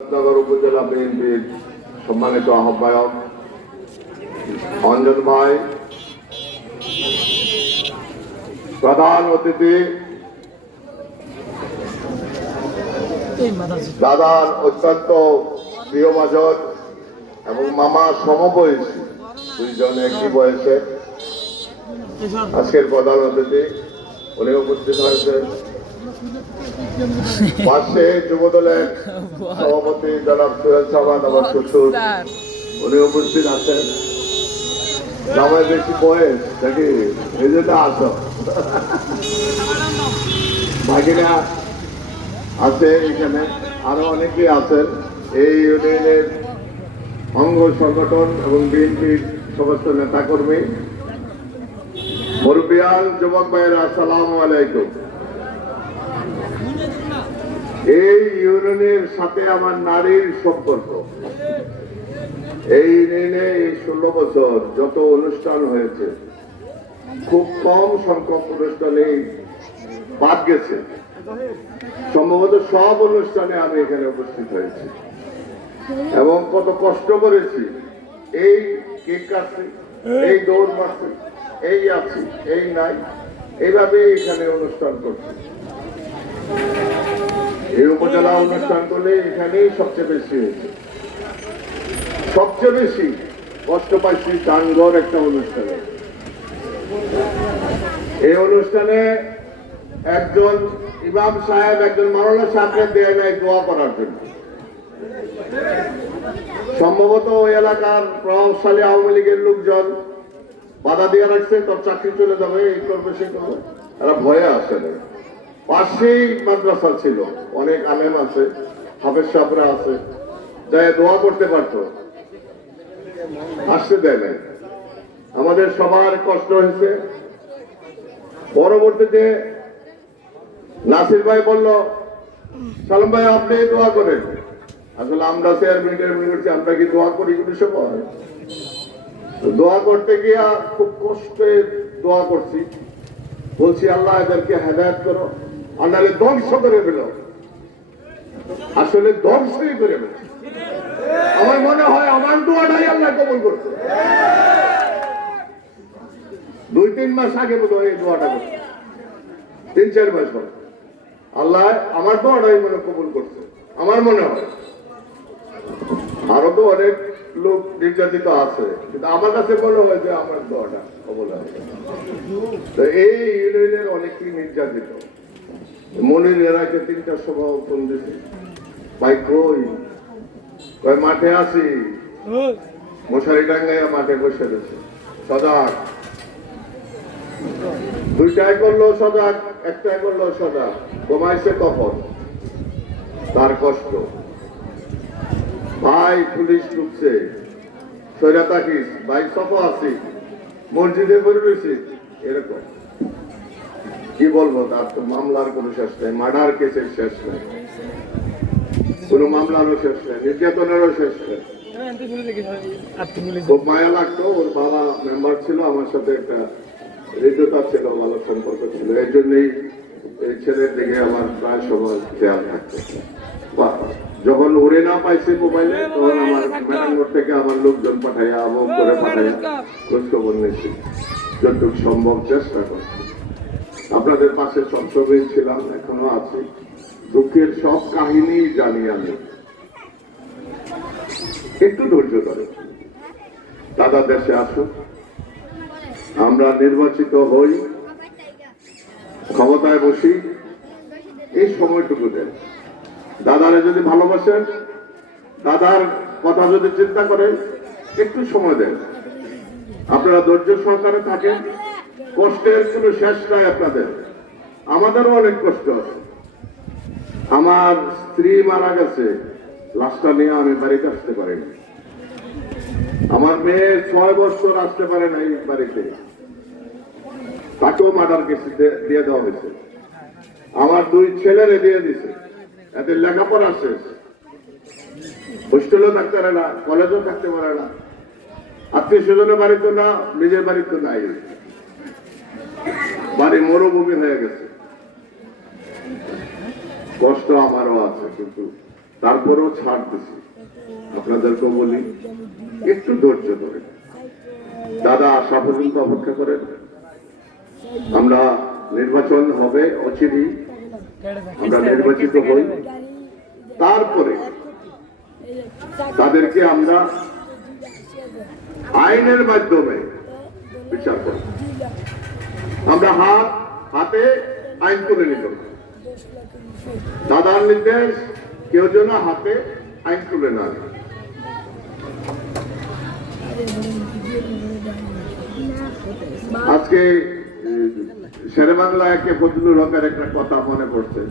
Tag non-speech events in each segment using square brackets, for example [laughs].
নগর উপজেলা বিএনপির সম্মানিত আহ্বায়ক অঞ্জন ভাই, প্রধান অতিথি, দাদার অত্যন্ত প্রিয় বাজন এবং মামা সমবয়সী দুইজন একই বয়সে। আজকের প্রধান অতিথি, উনি উপস্থিত হয়েছেন। পাশে যুবদলের [laughs] সভাপতি জনাব সুরেশ সাবাদ আমার শ্বশুর। উনি উপস্থিত আছেন। আমার বেশি বয়স নাকি এই জন্য আসো। [laughs] বাকিরা আছে এখানে আরও অনেকেই আছেন। এই ইউনিয়নের অঙ্গ সংগঠন এবং বিএনপির সমস্ত নেতাকর্মী। মুরব্বিয়ান যুবক ভাইয়েরা আসসালামু আলাইকুম। এই ইউনিয়নের সাথে আমার নারীর সম্পর্ক। এই ইউনিয়নে এই ষোলো বছর যত অনুষ্ঠান হয়েছে, খুব কম সংখ্যক অনুষ্ঠানে বাদ গেছে। সম্ভবত সব অনুষ্ঠানে আমি এখানে উপস্থিত হয়েছি। এবং কত কষ্ট করেছি। এই কেক কাটছি এই দৌড় মারছি, এই আছি, এই নাই। এইভাবে এখানে অনুষ্ঠান করছি। এই উপজেলা অনুষ্ঠান করলে এখানেই সবচেয়ে বেশি হয়েছে। সবচেয়ে বেশি কষ্ট পাইছি টানগড় একটা অনুষ্ঠানে। এই অনুষ্ঠানে একজন ইমাম সাহেব, একজন মাওলানা সাহেবকে দেয় নাই দোয়া করার জন্য। সম্ভবত ওই এলাকার প্রভাবশালী আওয়ামী লীগের লোকজন বাধা দিয়ে রাখছে, তোর চাকরি চলে যাবে, এই করবে সে করবে। এরা ভয়ে আসে না পাশেই মাদ্রাসা ছিল। অনেক আলেম আছে, হাফেজ সাহরা আছে। যাই দোয়া করতে পারতো। আসতে দেয় নাই। আমাদের সবার কষ্ট হয়েছে। পরবর্তীতে নাসির ভাই বলল, সালাম ভাই, আপনি দোয়া করেন। আসলে আমরা চেয়ারম্যানের মনে করছি, আমরা কি দোয়া করি কোনো সময়? তো দোয়া করতে গিয়া খুব কষ্টে দোয়া করছি। বলছি, আল্লাহ এদেরকে হেদায়ত করো। আর ধ্বংস করে ফেল আসলে ধ্বংসই করে ফেলো আমার মনে হয় আমার দোয়াটাই আল্লাহ কবল করছে। দুই, তিন মাস আগে বোধ হয় এই দোয়াটা করছে। তিন, চার মাস পর। আল্লাহ আমার দোয়াটাই মনে কবুল করছে, আমার মনে হয়। আরও তো অনেক লোক নির্যাতিত আছে, কিন্তু আমার কাছে মনে হয় যে আমার দোয়াটা কবল আছে এই ইউনিয়নের অনেকেই নির্যাতিত। মনির এলাকায় তিনটা সভা ফোন দিছি ভাই কই? কই মাঠে আছি? মশারি টাঙ্গাইয়া মাঠে বসে রয়েছে। সজাগ। দুইটাই করল সজাগ একটাই করল সজাগ। ঘুমাইছে কখন? তার কষ্ট। ভাই পুলিশ ঢুকছে। সৈরা তাকিস ভাই সফ আছি মসজিদে পড়ে রয়েছে এরকম। কি বলব, তার তো মামলার কোনো শেষ নেই, মার্ডার কেসের শেষ নেই। কোনো মামলারও শেষ নেই, নির্যাতনেরও শেষ নেই। খুব মায়া লাগতো, ওর বাবা মেম্বার ছিল, আমার সাথে একটা হৃদ্যতা ছিল, ভালো সম্পর্ক ছিল। এই জন্যই এই ছেলের দিকে আমার প্রায় সময় খেয়াল থাকতো যখন উড়ে না পাইছে মোবাইলে, তখন আমার ম্যাডামগড় থেকে আমার লোকজন পাঠাইয়া আবহ করে পাঠাইয়া খোঁজ খবর নিয়েছি যতটুকু সম্ভব চেষ্টা করছি। আপনাদের পাশে সবসময় ছিলাম, এখনও আছি। দুঃখের সব কাহিনী জানি আমি। একটু ধৈর্য ধরে। দাদা দেশে আসুক আমরা নির্বাচিত হই। ক্ষমতায় বসি। এই সময়টুকু দেন। দাদারে যদি ভালোবাসেন, দাদার কথা যদি চিন্তা করেন, একটু সময় দেন। আপনারা ধৈর্য সহকারে থাকেন। কষ্টের কোনো শেষ নাই আপনাদের। আমাদেরও অনেক কষ্ট আছে। আমার স্ত্রী মারা গেছে। লাশটা নিয়ে আমি বাড়িতে আসতে পারিনি। আমার মেয়ে ছয় বছর আসতে পারে না এই বাড়িতে। তাকেও মার্ডার কেস দিয়ে দেওয়া হয়েছে। আমার দুই ছেলেরে দিয়ে দিছে। এদের লেখাপড়া শেষ। হোস্টেলেও থাকতে পারে না, কলেজেও থাকতে পারে না। আত্মীয় স্বজনের বাড়িতে না, নিজের বাড়িতে নাই। বাড়ি মরুভূমি হয়ে গেছে। কষ্ট আমারও আছে, কিন্তু তারপরেও ছাড় দিছি। আপনাদেরকেও বলি, একটু ধৈর্য ধরে। দাদা আসা পর্যন্ত অপেক্ষা করেন। আমরা নির্বাচন হবে, অচিরেই আমরা নির্বাচিত হই। তারপরে তাদেরকে আমরা আইনের মাধ্যমে বিচার করব। আমরা হাত, হাতে আইন তুলে নিতে। দাদার নির্দেশ, কেউ যেন হাতে আইন তুলে না আজকে শেরে বাংলা একে ফজলুল হকের একটা কথা মনে পড়ছে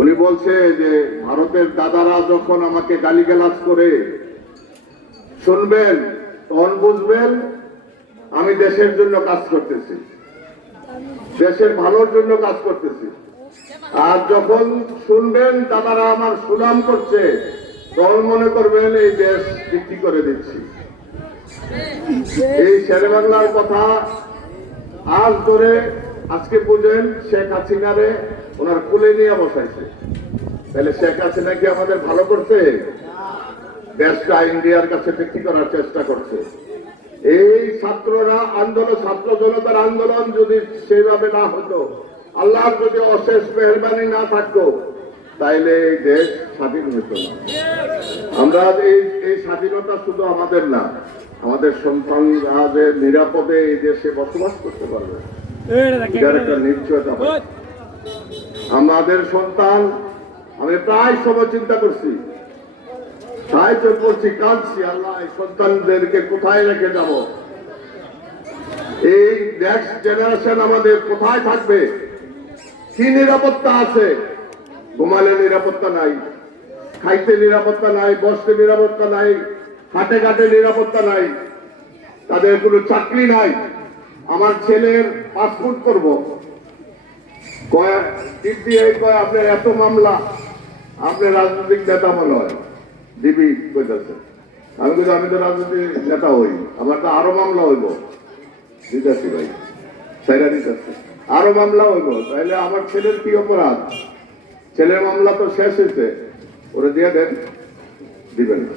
উনি বলছে যে, ভারতের দাদারা যখন আমাকে গালিগালাজ করে, শুনবেন, তখন বুঝবেন আমি দেশের জন্য কাজ করতেছি। দেশের ভালোর জন্য কাজ করতেছি। আর যখন শুনবেন দাদারা আমার সুনাম করছে, তখন মনে করবেন এই দেশ বিক্রি করে দিচ্ছি। এই শেরে বাংলার কথা আজ ধরে আজকে বুঝেন শেখ হাসিনারে ওনার কুলে নিয়ে বসাইছে। তাহলে শেখ হাসিনা কি আমাদের ভালো করছে? দেশটা ইন্ডিয়ার কাছে বিক্রি করার চেষ্টা করছে। এই ছাত্ররা আন্দোলন, ছাত্র জনতার আন্দোলন যদি সেইভাবে না হতো আল্লাহর যদি অশেষ মেহরবানি না থাকতো, তাইলে এই দেশ স্বাধীন হতো না। আমরা এই এই স্বাধীনতা শুধু আমাদের না, আমাদের সন্তানরা যে নিরাপদে এই দেশে বসবাস করতে পারবে, এটার একটা নিশ্চয়তা আমাদের সন্তান, আমি প্রায় সময় চিন্তা করছি প্রায় চোখ করছি কাঁদছি আল্লাহ সন্তানদেরকে কোথায় রেখে যাব? এই নেক্সট জেনারেশন আমাদের কোথায় থাকবে? কি নিরাপত্তা আছে? ঘুমালে নিরাপত্তা নাই, খাইতে নিরাপত্তা নাই, বসতে নিরাপত্তা নাই, হাটে ঘাটে নিরাপত্তা নাই, তাদের কোনো চাকরি নাই। আমার ছেলের পাসপোর্ট করব। কয় টিপিআই কয়, আপনার এত মামলা আপনি রাজনৈতিক নেতা মনে হয়। দিবি কইতেছে। আমি কিন্তু আমি তো রাজনৈতিক নেতা হই, আমার তো আরও মামলা হইব। দিতেছি ভাই সাইরা দিতেছি। আরও মামলা হইব তাহলে আমার ছেলের কি অপরাধ? ছেলের মামলা তো শেষ হয়েছে ওরা দিয়ে দেন, দিবেন না।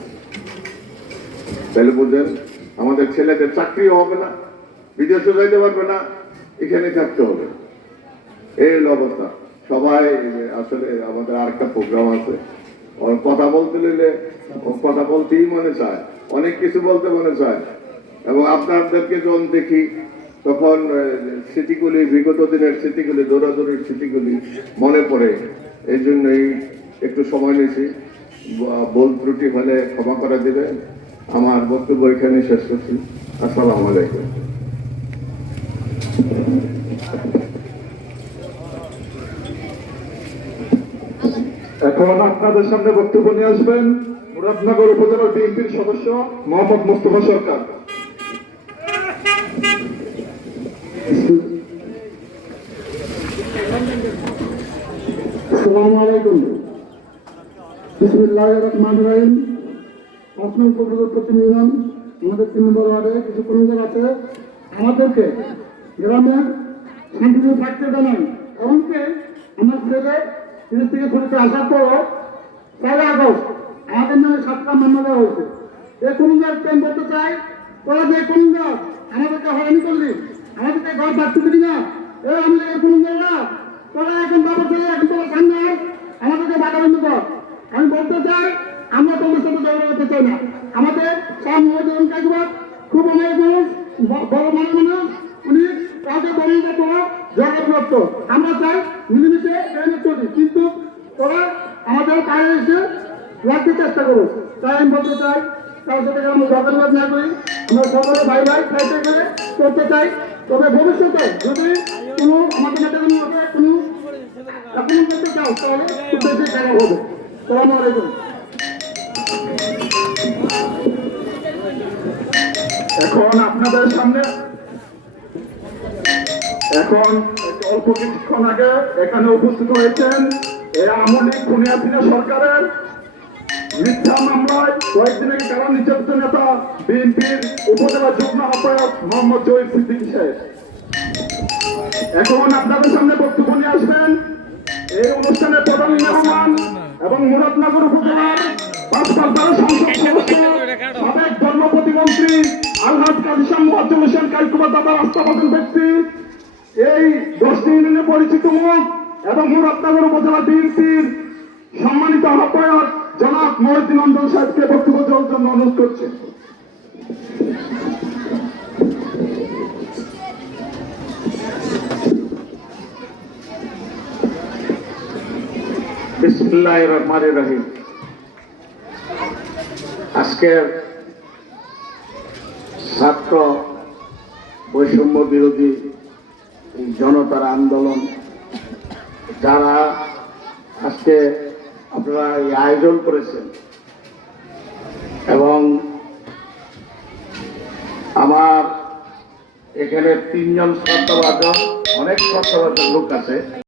তাহলে বুঝলেন আমাদের ছেলেদের চাকরিও হবে না বিদেশে যাইতে পারবে না এখানে থাকতে হবে। এই হলো অবস্থা। সবাই আসলে আমাদের আর একটা প্রোগ্রাম আছে। ওর কথা বলতে নিলে কথা বলতেই মনে চায়, অনেক কিছু বলতে মনে চায়। এবং আপনাদেরকে যখন দেখি, তখন স্মৃতিগুলি, বিগত দিনের স্মৃতিগুলি, দৌড়াদৌড়ির স্মৃতিগুলি মনে পড়ে। এই জন্যই একটু সময় নিয়েছি। ব- ভুল ত্রুটি হলে ক্ষমা করে দেবে আমার বক্তব্য এখানে শেষ করছি। আসসালামু আলাইকুম। এখন আপনাদের সামনে বক্তব্য নিয়ে আসবেন মুরাদনগর উপজেলা বিএনপির সদস্য মোহাম্মদ মোস্তফা সরকার। আমাদের কিছু আছে। আমাদেরকে গ্রামে শান্তিতে থাকতে জানান। এমনকি আমার ছেলে বিদেশ থেকে ছুটিতে আসার পরও চার আগস্ট আমাদের নামে সাতটা মামলা দেওয়া হয়েছে এই কুমিল্লার ট্রেন বলতে চাই তোরা যে কুমিল্লা আমাদেরকে হয়রানি করলি আমাদেরকে ঘর পাচ্ছি দিবি না। এ আমাদের কুমিল্লা তোরা এখন বাবা ছেলে, এখন তোরা সামনে আমাদেরকে বাধা বন্ধ কর আমি বলতে চাই, আমরা তোমার সাথে ঝগড়া করতে চাই না। আমাদের সব মহাজন কাজবাদ খুব অনেক মানুষ বড় মানুষ উনি কাউকে বলেন যে তোরা ঝগড়াগ্রস্ত আমরা চাই মিলেমিশে ট্রেনে চলি, কিন্তু তোরা আমাদের কাজে এসে লাগতে চেষ্টা করো তাই আমি বলতে চাই, তার সাথে আমরা ঝগড়াবাদ না করি, আমরা সকলে ভাই ভাই খাইতে গেলে করতে চাই। তবে ভবিষ্যতে যদি কোনো আমাদের নেতাদের মধ্যে কোনো আপনি করতে চাও তাহলে খুব বেশি খারাপ হবে। সালাম আলাইকুম এখন আপনাদের সামনে এখন অল্প কিছুক্ষণ আগে এখানে উপস্থিত হয়েছেন এই আমলিক খুনিয়াসিনা সরকারের মিথ্যা মামলায় কয়েকদিন আগে কারণ নির্যাতিত নেতা বিএনপির উপজেলা যুগ্ম আহ্বায়ক মোহাম্মদ জহির সিদ্দিকী এখন আপনাদের সামনে বক্তব্য নিয়ে আসবেন। এই অনুষ্ঠানের প্রধান মেহমান এবং মুরাদনগর উপজেলার সদস্য, সাবেক ধর্ম প্রতিমন্ত্রী আলহাজ কাজিসাম মোয়াজ্জল হোসেন কাইকুমা দাদা রাস্তাবাদন ব্যক্তি এই দশটি ইউনিয়নে পরিচিত মুখ এবং মুরাদনগর উপজেলা বিএনপির সম্মানিত আহ্বায়ক জনাব মহিউদ্দিন অঞ্জন সাহেবকে বক্তব্য দেওয়ার জন্য অনুরোধ করছি। আজকের ছাত্র বৈষম্য বিরোধী এই জনতার আন্দোলন, যারা আজকে আপনারা এই আয়োজন করেছেন এবং আমার এখানে তিনজন শ্রদ্ধাভাজন, অনেক শ্রদ্ধাভাজন লোক আছে।